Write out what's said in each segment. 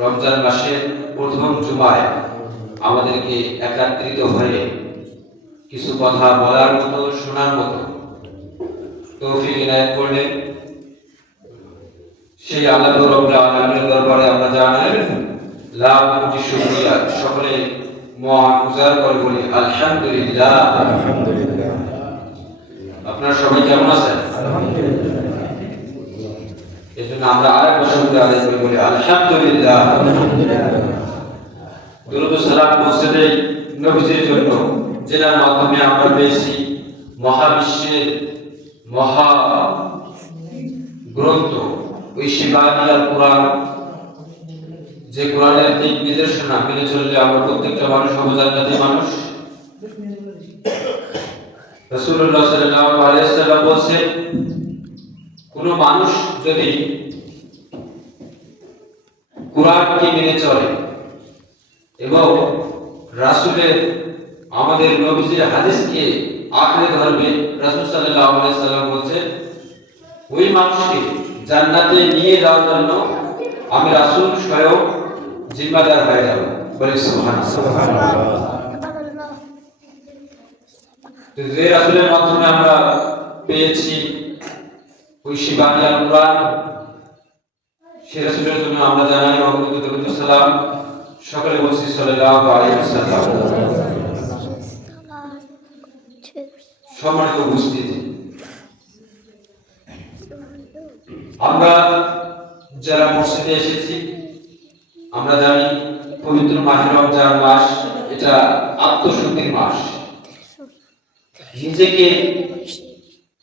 রমজান মাসের প্রথম জুমায় আমাদেরকে একত্রিত হয়ে কিছু কথা বলার মতো, শোনার মতো তৌফিক ইনায়েত করলেন। সেই আল্লাহ রাব্বুল আলামিনের দরবারে আমরা জানাই লাখ কোটি শুকরিয়া। সকলে মহান উজাড় করে বলি আলহামদুলিল্লাহ। আলহামদুলিল্লাহ। আপনারা সবাই কেমন আছেন? আলহামদুলিল্লাহ। এজন্য আমরা আরেকবার শুকরিয়া আদায় করে বলি আলহামদুলিল্লাহ। আলহামদুলিল্লাহ। দরুদ ও সালাম পৌঁছে দেই নবীজির জন্য, যেটার মাধ্যমে আমরা পেয়েছি মহাবিশ্বের মহা গ্রন্থ ওই শিবানী আল কোরআন, যে কোরআনের দিক নির্দেশনা মেনে চললে আমরা প্রত্যেকটা মানুষ হব জান্নাতি মানুষ। রাসূলুল্লাহ সাল্লাল্লাহু আলাইহি ওয়াসাল্লাম বলেছেন, কোন মানুষ যদি কোরআনকে মেনে চলে এবং রাসূলের আমাদের নবীজির হাদিসকে আঁকড়ে ধরবে, রাসূল সাল্লাল্লাহু আলাইহি ওয়াসাল্লাম বলেছেন ওই মানুষকে জান্নাতে নিয়ে যাওয়ার জন্য আমি রাসূল স্বয়ং জিম্মাদার হয়ে যাব। বলি সুবহানাল্লাহ। তো যে রাসূলের মাধ্যমে আমরা পেয়েছি ওই শিবানী আল কোরআন, সে রাসূলের জন্য আমরা জানাই অগণিত দরুদ ও সালাম। সকলে বলছি সাল্লাল্লাহু আলাইহি ওয়াসাল্লাম। সম্মানিত উপস্থিতি, আমরা যারা মসজিদে এসেছি আমরা জানি পবিত্র মাহে রমজান মাস এটা আত্মশুদ্ধির মাস, নিজেকে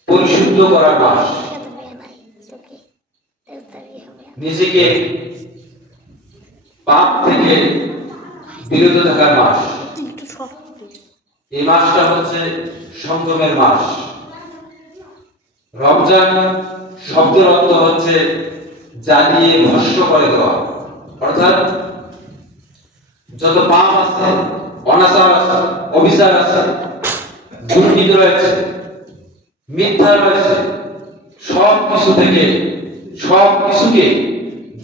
পরিশুদ্ধ করার মাস, নিজেকে পাপ থেকে বিরত থাকার মাস। এই মাসটা হচ্ছে সংযমের মাস। রমজান শব্দের অর্থ হচ্ছে জ্বালিয়ে ভস্ম করে দেওয়া, অর্থাৎ যত পাপ আছে, অনাচার আছে, অবিচার আছে, দুর্নীতি রয়েছে, মিথ্যা রয়েছে, সব কিছুকে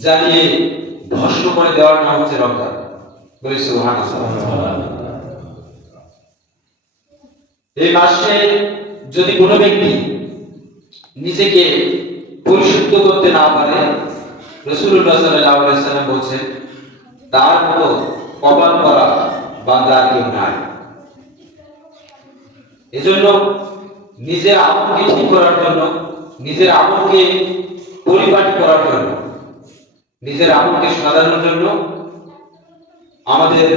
জ্বালিয়ে ভস্ম করে দেওয়ার নাম হচ্ছে রমজান। বলি সুবহানাল্লাহ। এই মাসে যদি কোনো ব্যক্তি নিজেকে পরিশুদ্ধ করতে না পারে, রাসূলুল্লাহ সাল্লাল্লাহু আলাইহি ওয়াসাল্লাম বলেছেন তার মতো কবাল করা বান্দা আর কেউ নাই। এজন্য নিজের আমলকে ঠিক করার জন্য, নিজের আমলকে পরিপাটি করার জন্য, নিজের আমলকে সাজানোর জন্য আমাদের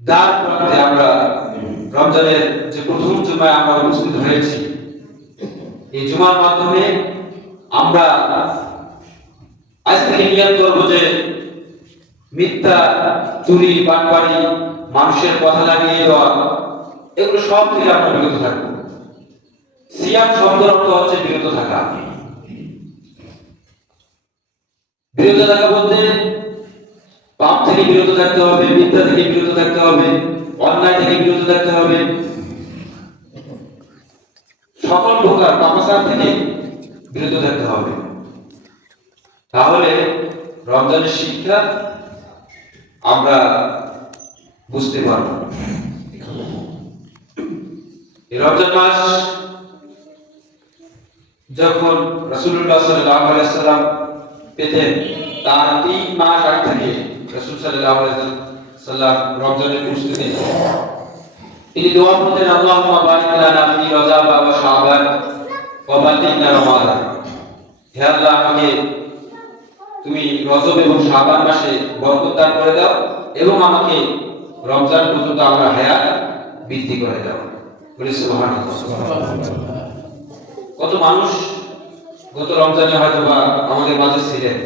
দ্বার প্রান্তে আমরা রমজানের যে প্রথম জুমায় আমরা উপস্থিত হয়েছি, এই জুমার মাধ্যমে আমরা আজ থেকে নিয়ত করব যে মিথ্যা, চুরি, বাটপারি, মানুষের কথা লাগিয়ে দেওয়া, এগুলো সব থেকে আমরা বিরত থাকবো। সিয়াম শব্দের অর্থ হচ্ছে বিরত থাকা। বিরত থাকা বলতে পাপ থেকে বিরত থাকতে হবে, মিথ্যা থেকে বিরত থাকতে হবে, অন্যায় থেকে বিরত থাকতে হবে, সকল প্রকার পাপাচার থেকে বিরত থাকতে হবে। তাহলে রমজানের শিক্ষা আমরা বুঝতে পারব। এই রমজান মাস যখন রাসূলুল্লাহ সাল্লাল্লাহু আলাইহি ওয়াসাল্লাম পেতেন, তার 3 মাস আগে থেকে রাসূল সাল্লাল্লাহু আলাইহি ওয়াসাল্লাম রমজানের প্রস্তুতি তিনি দোয়া করতেন, আল্লাহুম্মা বারিক লানা ফি রজব ওয়া শাবান ওয়া বাল্লিগনা রমাদান। হে আল্লাহ, আমাকে তুমি রজব এবং শাবান মাসে বরকত দান করে দাও এবং আমাকে রমজান পর্যন্ত আমার হায়াত বৃদ্ধি করে দাও। বলি সুবহানাল্লাহ। কত মানুষ গত রমজানে হয়তো বা আমাদের মাঝে ছিলেন,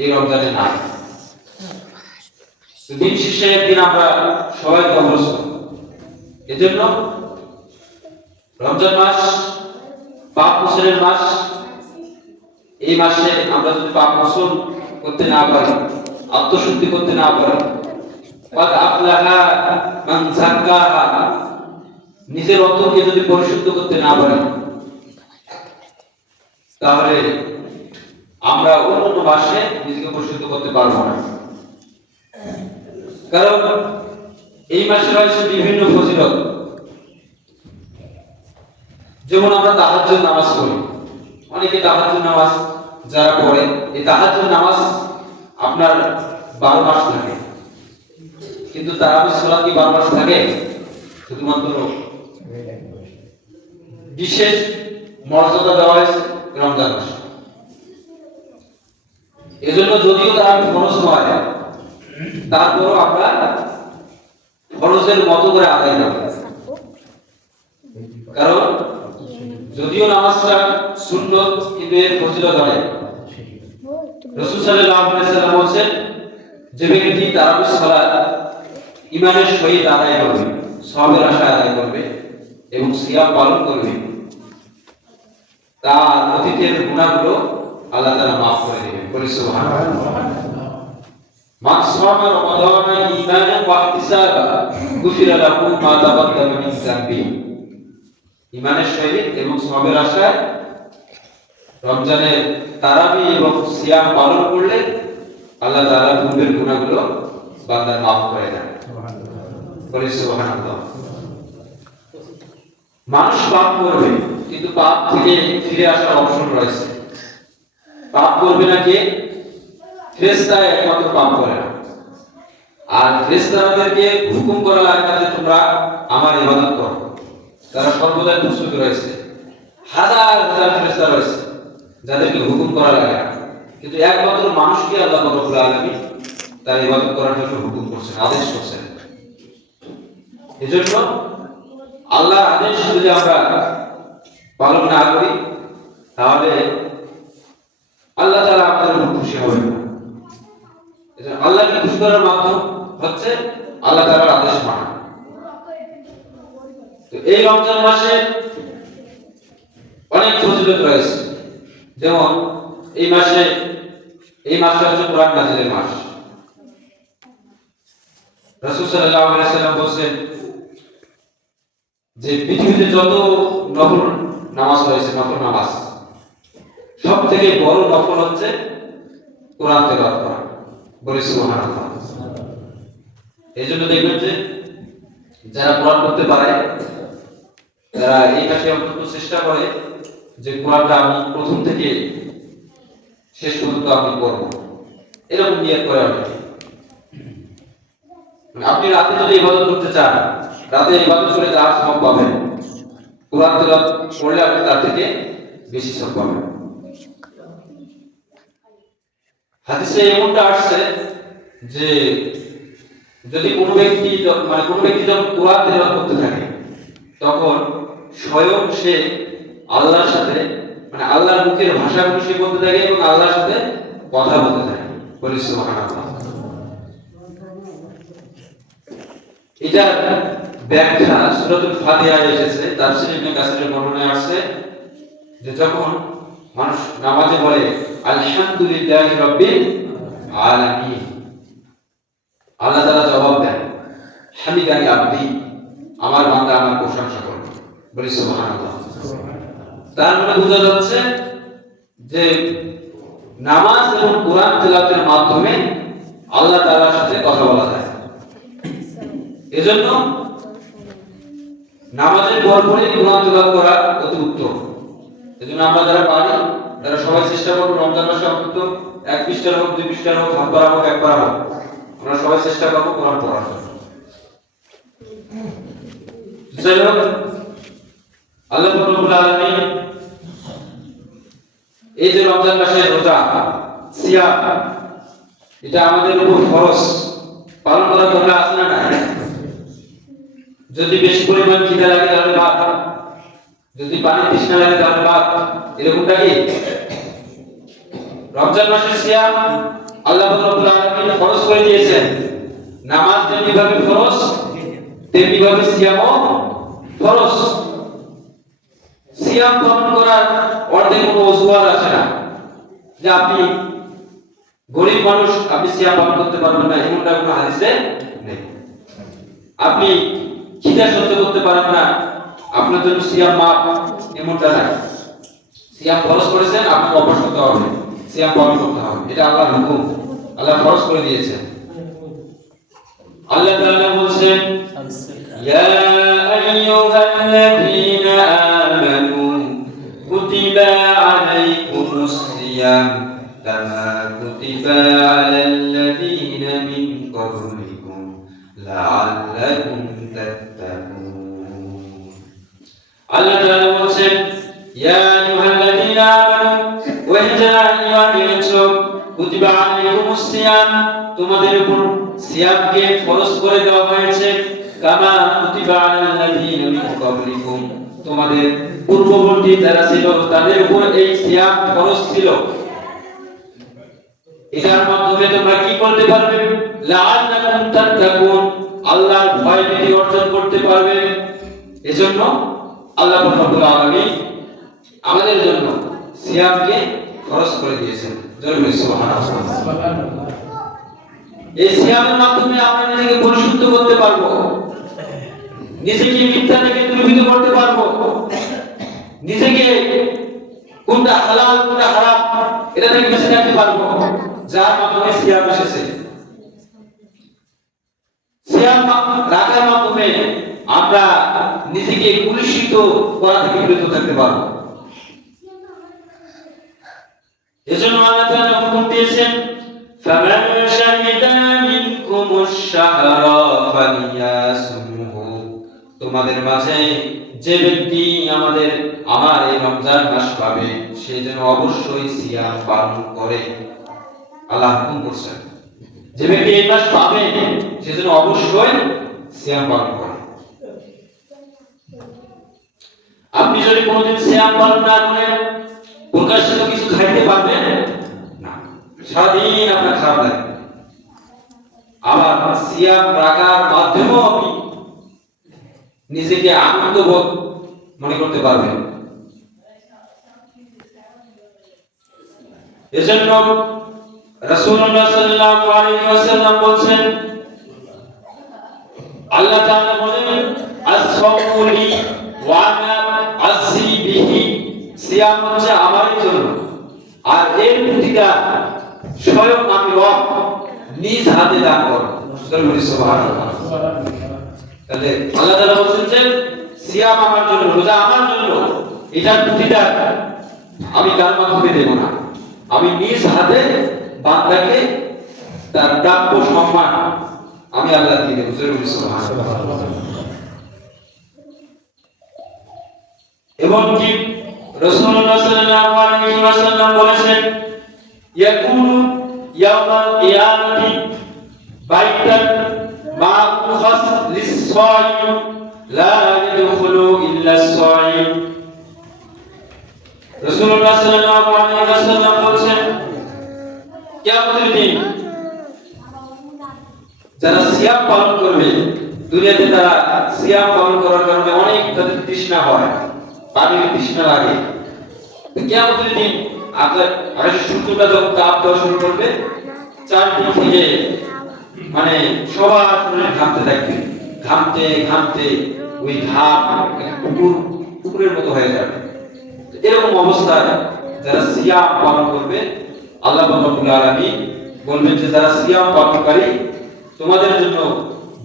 এই রমজানে নাই। দিন শেষে একদিন আমরা সবাই অবস্থ। এজন্য রমজান মাস পাপ মোচনের মাস। এই মাসে আমরা যদি পাপ মোচন করতে না পারি, আত্মশুদ্ধি করতে না পারি, কাদ আফলাহা মান যাক্কাহা, নিজের অন্তরকে যদি পরিশুদ্ধ করতে না পারি, তাহলে আমরা অন্য মাসে নিজেকে পরিশুদ্ধ করতে পারবো না। কারণ এই মাসে রয়েছে বিভিন্ন ফজিলত। যেমন আমরা তাহাজ্জুদ নামাজ পড়ি, অনেকে তাহাজ্জুদ নামাজ যারা পড়ে, এই তাহাজ্জুদ নামাজ আপনার 12 মাস থাকে, কিন্তু তারাবির সালাত কি 12 মাস থাকে? শুধুমাত্র বিশেষ মর্যাদা দেওয়া হয়েছে রমজান মাসে। এজন্য যদিও তারাবি ফরজ নয়, তারপরও আমরা ফরজের মতো করে আদায় করব। কারণ যদিও নামাজটা সুন্নত, কিন্তু এর ফজিলত অনেক। রাসূল সাল্লাল্লাহু আলাইহি ওয়াসাল্লাম বলেন, যে ব্যক্তি তারাবির সালাত ঈমানের সহিত আদায় করবে, সওয়াবের আশায় আদায় করবে এবং সিয়াম পালন করবে, তার অতীতের গুনাহগুলো আল্লাহ তাআলা maaf করে দিবেন। বলি সুবহানাল্লাহ। মান সামা রমাদানা ঈমানান ওয়া ইহতিসাবা গুফিরা লাহু মা তাকাদ্দামা মিন যামবি। ঈমানের সহিত এবং সওয়াবের আশায় রমজানের তারাবি এবং সিয়াম পালন করলে আল্লাহ তাআলা পূর্বের গুনাহগুলো বান্দার maaf করে দেন। বলি সুবহানাল্লাহ। মানুষ পাপ করবে, কিন্তু পাপ থেকে ফিরে আসার অপশন রয়েছে। পাপ করবে না কে? ফেরেশতা একমাত্র পাপ করে না। আর ফেরেশতাদেরকে হুকুম করা লাগে না যে তোমরা আমার ইবাদত করো, তারা সর্বদা প্রস্তুত রয়েছে। হাজার হাজার ফেরেশতা রয়েছে যাদেরকে হুকুম করা লাগে না, কিন্তু একমাত্র মানুষকে আল্লাহ রাব্বুল আলামিন তার ইবাদত করার জন্য হুকুম করছেন, আদেশ করছেন। এজন্য আল্লাহর আদেশ যদি আমরা পালন না করি, তাহলে আল্লাহ তাআলা আমাদের উপর খুশি হবেন না। এজন্য আল্লাহকে খুশি করার মাধ্যম হচ্ছে আল্লাহ তাআলার আদেশ মানা। তো এই রমজান মাসে অনেক ফজিলত রয়েছে। যেমন এই মাসটা হচ্ছে কোরআন নাযিলের মাস। রাসূল সাল্লাল্লাহু আলাইহি ওয়াসাল্লাম বলেন যে পৃথিবীতে যত নফল নামাজ রয়েছে, নফল নামাজ সবথেকে বড় নফল হচ্ছে কোরআন তেলাওয়াত করা। বলি সুবহানাল্লাহ। এইজন্য দেখবেন যে যারা কোরআন পড়তে পারে, তারা এই মাসে অন্তত চেষ্টা করে যে কোরআনটা আমি প্রথম থেকে শেষ পর্যন্ত আমি পড়ব, এরকম নিয়ত করে। আপনি রাতে যদি ইবাদত করতে চান, রাতে ইবাদত করে যা সওয়াব পাবেন, কোরআন তেলাওয়াত করলে আপনি তার থেকে বেশি সওয়াব পাবেন। হাদিসে এমনটা আসছে যে যদি কোনো ব্যক্তি যখন কোরআন তেলাওয়াত করতে থাকে, তখন স্বয়ং সে আল্লাহর সাথে, আল্লাহর মুখের ভাষাগুলো সে বলতে থাকে এবং আল্লাহর সাথে কথা বলতে থাকে। বলি সুবহানাল্লাহ। এটা ব্যাখ্যা সূরাতুল ফাতিহায় এসেছে, তাফসীর ইবনে কাসিরের বর্ণনায় আসছে যে যখন মানুষ নামাজে বলে আলহামদুলিল্লাহি রাব্বিল আলামিন, আল্লাহ তাআলা জবাব দেন হামিদানি আবদি, আমার বান্দা আমার প্রশংসা করে। বলি সুবহানাল্লাহ। তার মানে বোঝা যাচ্ছে যে নামাজ এবং কোরআন তেলাওয়াতের মাধ্যমে আল্লাহ তাআলার সাথে কথা বলা যায়। এজন্য নামাজের পরপরই কোরআন তেলাওয়াত করা অতি উত্তম। এজন্য আমরা যারা পারি তারা সবাই চেষ্টা করব রমজান মাসে অন্তত 1 পৃষ্ঠার হোক, 2 পৃষ্ঠার হোক, 7 পারা হোক, 1 পারা হোক, আমরা সবাই চেষ্টা করব কোরআন পড়ার জন্য। যাই হোক, আল্লাহ রাব্বুল আলামিন এই যে রমজান মাসের রোজা, সিয়াম, এটা আমাদের উপর ফরজ, পালন করার দরকার আছে না? যদি বেশি পরিমাণ খিদা লাগে তাহলে ভাত, যদি পানি তৃষ্ণা লাগে তাহলে ভাত, এরকমটা কি? রমজান মাসের সিয়াম আল্লাহ রাব্বুল আলামিন ফরজ করে দিয়েছেন। নামাজ যেভাবে ফরজ, তেমনি ভাবে সিয়ামও ফরজ। সিয়াম পালন করার অর্থে কোনো অজুহাত আসে না যে আপনি গরিব মানুষ, আপনি সিয়াম পালন করতে পারবেন না, এমনটা কোনো হাদিসে নেই। আপনি খিদা সহ্য করতে পারেন না, আপনার জন্য সিয়াম মাফ, এমনটা না। সিয়াম ফরজ করেছেন, আপনাকে অভ্যাস করতে হবে। সিয়াম পালন করতে হবে, এটা আল্লাহর হুকুম, আল্লাহ ফরজ করে দিয়েছেন। আল্লাহ তাআলা বলেন ইয়া আইয়ুহাল্লাযীনা আমানু কুতিবা আলাইকুমুস সিয়াম কামা কুতিবা আলাল্লাযীনা মিন ক্বাবলিকুম লাআল্লাকুম তাত্তাকুন। আল্লাহ তাআলা বলেন ইয়া আইয়ুহাল্লাযীনা আমানু ওয়া যারা ঈমান এনেছো কুতিবা আলাইকুমুস সিয়াম তোমাদের উপর সিয়ামকে ফরজ করে দেওয়া হয়েছে কামা কুতিবা আলাল্লাযীনা মিন ক্বাবলিকুম তোমাদের পূর্ববর্তী যারা ছিল তাদের উপর এই সিয়াম ফরজ ছিল। এটার মাধ্যমে তোমরা কি করতে পারবে? লাআল্লাকুম তাত্তাকুন আল্লাহর ভয় ভীতি অর্জন করতে পারবে। এজন্য আল্লাহ রাব্বুল আলামিন আমাদের জন্য সিয়ামকে ফরজ করে দিয়েছেন। জোরে সুবহানাল্লাহ। এই সিয়ামের মাধ্যমে আমরা নিজেকে পরিশুদ্ধ করতে পারবো, নিজেকে মিথ্যা থেকে দূরীভূত করতে পারবো, নিজেকে কোনটা হালাল কোনটা হারাম এটা থেকে বেঁচে থাকতে পারবো, যার মাধ্যমে সিয়াম এসেছে। সিয়াম রাখার মাধ্যমে আমরা নিজেকে পরিশুদ্ধ করা থেকে বিরত থাকতে পারবো। এজন্য আল্লাহ তাআলা হুকুম দিয়েছেন ফামান শাহিদা মিনকুমুশ শাহরা ফালিয়াসুমহু তোমাদের মাঝে যে ব্যক্তি আমার এই রমজান মাস পাবে সে যেন অবশ্যই সিয়াম পালন করে। আল্লাহ হুকুম করেছেন যে ব্যক্তি এই মাস পাবে সে যেন অবশ্যই সিয়াম পালন করে। আপনি যদি কোনোদিন সিয়াম পালন না করেন প্রকাশ্যে তো কিছু খাইতে পারবেন না, সারাদিন আপনার খারাপ লাগবে। আবার সিয়াম রাখার মাধ্যমেও আপনি নিজেকে আনন্দবোধ মনে করতে পারবেন। এজন্য রাসূলুল্লাহ সাল্লাল্লাহু আলাইহি ওয়াসাল্লাম বলেন আল্লাহ তাআলা বলেন আস-সাওমু লি ওয়া আনা আযি বিহি সিয়াম হচ্ছে আমারই জন্য আর এর প্রতিদান স্বয়ং আমি রব নিজ হাতে দান করব। সুবহানাল্লাহ। তাহলে আল্লাহ তাআলা বলেন যে সিয়াম আমার জন্য, রোজা আমার জন্য, এটার প্রতিদান আমি কার মাধ্যমে দেব না, আমি নিজ হাতে বান্দাকে তার প্রাপ্য সম্মান আমি আল্লাহ দিয়ে দেব। সুবহানাল্লাহ। এবং কি রাসূলুল্লাহ সাল্লাল্লাহু আলাইহি ওয়াসাল্লাম বলেছেন ইয়াকুনু ইয়াউমাল কিয়ামাতি বাইতান মা'খাস লিস-সাইম লা ইয়াদখুলু ইল্লা আস-সাইম। রাসূলুল্লাহ সাল্লাল্লাহু আলাইহি ওয়াসাল্লাম বলেছেন কিয়ামতের দিন যারা সিয়াম পালন করবে, দুনিয়াতে তারা সিয়াম পালন করার কারণে অনেক তাদের তৃষ্ণা হয়, পানির তৃষ্ণা লাগে। কিয়ামতের দিন আকাশ সূর্যটা যখন তাপ দেওয়া শুরু করবে চারদিক থেকে মানে সবার শরীর ঘামতে থাকবে, ঘামতে ঘামতে ওই ঘাম পুকুরের মতো হয়ে যাবে। এরকম অবস্থায় যারা সিয়াম পালন করবে আল্লাহ রাব্বুল আলামিন বলবেন যে যারা সিয়াম পালনকারী তোমাদের জন্য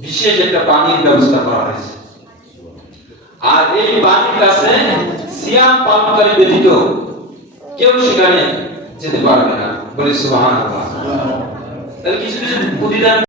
বিশেষ একটা পানির ব্যবস্থা করা হয়েছে, আর এই পানির কাছে সিয়াম পালনকারী ব্যতীত কেউ সেখানে যেতে পারবে না। বলি সুবহানাল্লাহ। তাহলে কিছু কিছু প্রতিদান